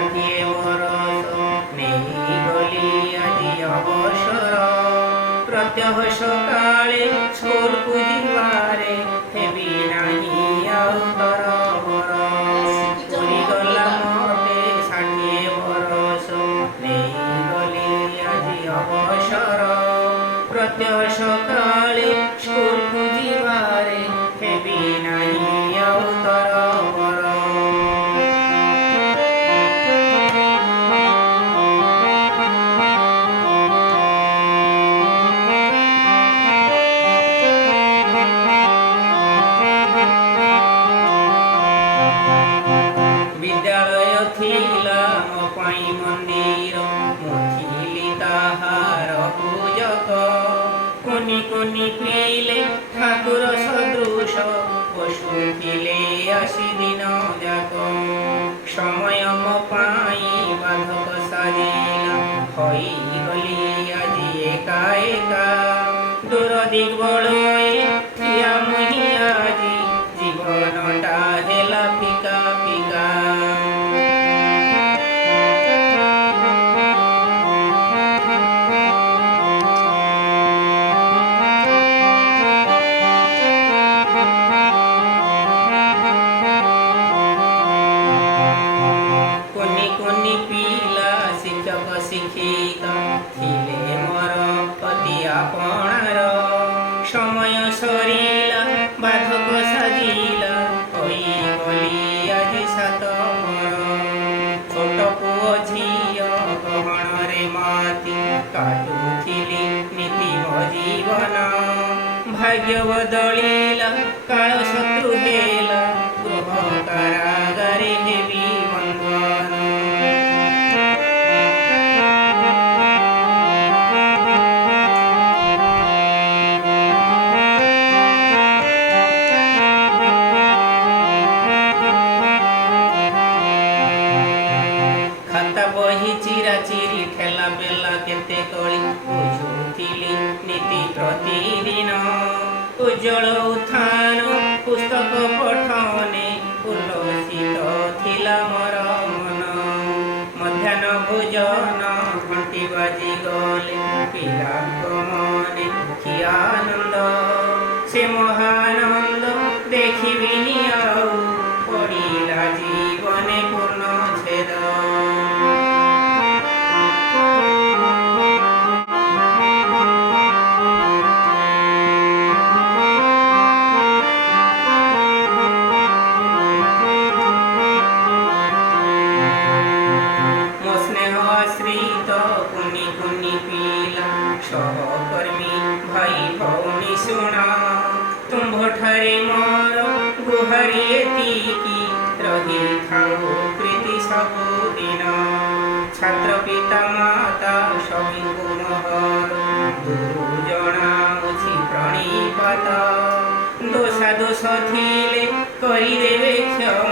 ଷାଠିଏ ବରଷ ନେଇ ଗଲି ଆଜି ଅବସର। ପ୍ରତ୍ୟହ ସକାଳେ ସ୍କୁଲକୁ ଯିବାରେ ହେବି ନାହିଁ ଆଉ ତରବର। ପୁରିଗଲା ମତେ 60 ବରଷ ନେଇ ଗଲି ଆଜି ଅବସର। ପ୍ରତ୍ୟହ ସକାଳେ ସ୍କୁଲକୁ ଯିବାରେ ହେବି ନାହିଁ ଆଉ ତରବର। ବିଦ୍ୟାଳୟ ଥିଲା ମୋ ପାଇଁ ମନ୍ଦିର, ମୁଁ ଥିଲି ତାହାର ପୂଜକ। କୁନି କୁନି ପିଲେ ଠାକୁର ସଦୃଶ ବସୁଥିଲେ ଆସି ଦିନ ଯାକ। ସମୟ ମୋ ପାଇଁ ବାଧକ ସାଜିଲା, ହୋଇଗଲି ଆଜି ଏକା ଏକା। ଦୂର ଦିଗ୍ବଳୟେ ଠିଆ ମୁହିଁ ଆଜି, ଜୀବନଟା ହେଲା ଫିକା ଫିକା। କୁନି କୁନି ପିଲା ଶିକ୍ଷକ ଶିକ୍ଷିକା ଥିଲେ ମୋର ଅତି ଆପଣାର। ସମୟ ସରିଲା ବାଧକ ସାଜିଲା, ହୋଇଗଲି ଆଜି 7 ପର। ଛୋଟ ପୁଅ ଝିଅ ଗହଣରେ ମାତି କାଟୁଥିଲି ନୀତି ମୋ ଜୀବନ। ଭାଗ୍ୟ ବଦଳିଲା କାଳ ଶତ୍ରୁ ହେଲା, ଗୃହ କାରାଗାରେ ହେବି ବନ୍ଧନ। ଖାତା ବହି ଚିରା ଚିରି ଠେଲା ପେଲା କେତେ କଳି, ବୁଝୁଥିଲି ନୀତି ପ୍ରତିଦିନ। ଉଜ୍ଜଳ ଉତ୍ଥାନ ପୁସ୍ତକ ପଠନେ ଉଲ୍ଲସିତ ଥିଲା ମୋର ମନ। ମଧ୍ୟାହ୍ନ ଭୋଜନ ଘଣ୍ଟି ବାଜିଗଲେ ପିଲାଙ୍କ ମନେ କି ଆନନ୍ଦ। ସେ ମହାନନ୍ଦ ଦେଖିବିନି ଆଉ, ପଡ଼ିଲା ଜୀବନେ ପୂର୍ଣ୍ଣଚ୍ଛେଦ। ମୋ ସ୍ନେହ ଆଶ୍ରିତ କୁନି କୁନି ପିଲା ସହକର୍ମୀ ଭାଇ ଭଉଣୀ ଶୁଣ, ତୁମ୍ଭଠାରେ ମୋର ଗୁହାରି ଏତିକି, ରହିଥାଉ ପ୍ରୀତି ସବୁଦିନ। ଛାତ୍ର ପିତା ମାତା ସଭିଙ୍କୁ ମୋହର ଜଣାଉଛି ପ୍ରଣିପାତ। ଦୋଷା ଦୋଷ ଥିଲେ କରିଦେବେ କ୍ଷମା,